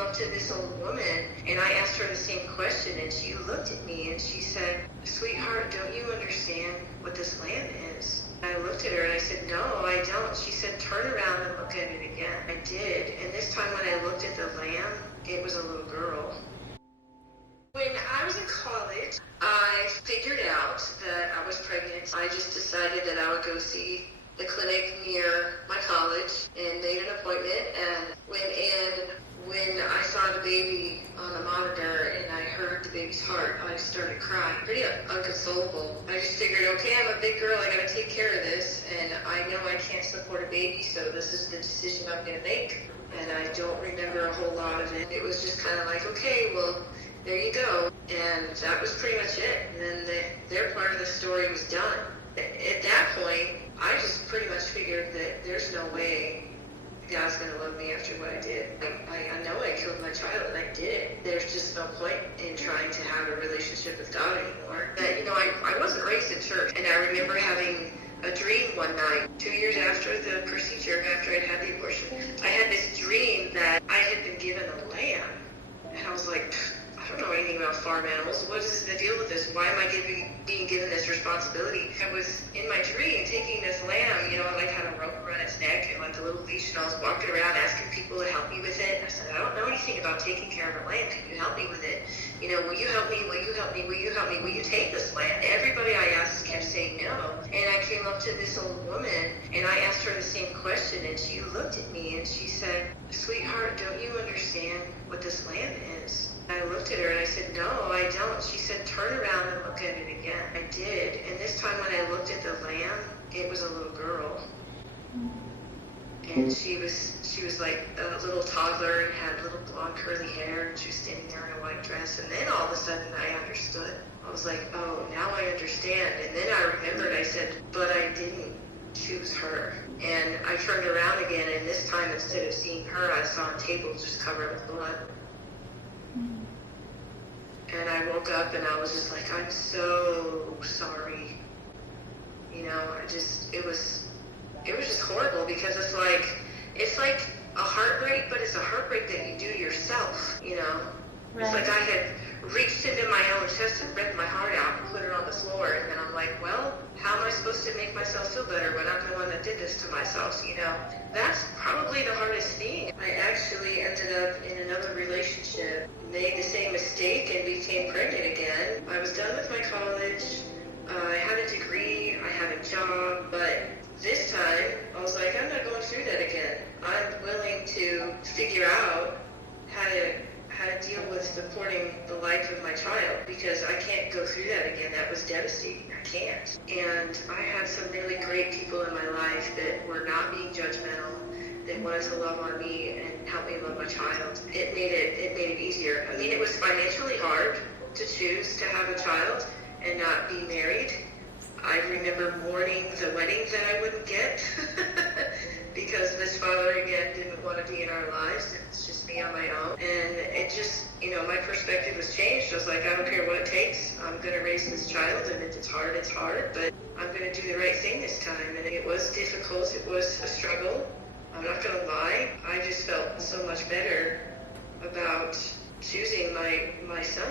up to this old woman and I asked her the same question, and she looked at me and she said, "Sweetheart, don't you understand what this lamb is?" I looked at her and I said, "No, I don't." She said, "Turn around and look at it again." I did, and this time when I looked at the lamb, it was a little girl. When I was in college, I figured out that I was pregnant. I just decided that I would go see the clinic near my college and made an appointment and went in. When I saw the baby on the monitor and I heard the baby's heart, I started crying, pretty inconsolable. I just figured, okay, I'm a big girl, I gotta take care of this, and I know I can't support a baby, so this is the decision I'm gonna make. And I don't remember a whole lot of it. It was just kind of like, okay, well, there you go. And that was pretty much it. And then their part of the story was done. At that point, I just pretty much figured that there's no way God's going to love me after what I did. I know I killed my child, and I did it. There's just no point in trying to have a relationship with God anymore. That, I wasn't raised in church, and I remember having a dream one night, 2 years after the procedure, after I'd had the abortion. I had this dream that I had been given a lamb, and I was like, I don't know anything about farm animals. What is the deal with this? Why am I being given this responsibility? I was in my dream taking this lamb, I like had a rope around its neck and like a little leash, and I was walking around asking people to help me with it. And I said, I don't know anything about taking care of a lamb. Can you help me with it? Will you help me? Will you help me? Will you help me? Will you take this lamb? Everybody I asked kept saying no. And I came up to this old woman and I asked her the same question, and she looked at me and she said, "Sweetheart, don't you understand what this lamb is?" I looked at her and I said, "No, I don't." She said, "Turn around and look at it again." I did, and this time when I looked at the lamb, it was a little girl. And she was like a little toddler and had little blonde curly hair, and she was standing there in a white dress. And then all of a sudden I understood. I was like, oh, now I understand. And then I remembered, I said, but I didn't choose her. And I turned around again, and this time instead of seeing her, I saw a table just covered with blood. And I woke up and I was just like, I'm so sorry. It was just horrible, because it's like a heartbreak, but it's a heartbreak that you do yourself, Right. It's like I had reached into my own chest and ripped my heart out and put it on the floor, and then I'm like, well, how am I supposed to make myself feel better when I'm the one that did this to myself, That's probably the hardest thing. I actually ended up in another relationship, made the same mistake, and became pregnant again. I was done with my college, I had a degree, I had a job, but this time I was like, I'm not going through that again. I'm willing to figure out how to deal with supporting the life of my child, because I can't go through that again. That was devastating. I can't. And I had some really great people in my life that were not being judgmental, that wanted to love on me and help me love my child. It made it easier. I mean, it was financially hard to choose to have a child and not be married. I remember mourning the wedding that I wouldn't get because this father, again, didn't want to be in our lives. It's just me on my own. And it just, my perspective was changed. I was like, I don't care what it takes. I'm going to raise this child, and if it's hard, but I'm going to do the right thing this time. And it was difficult. It was a struggle. I'm not going to lie. I just felt so much better about choosing my son.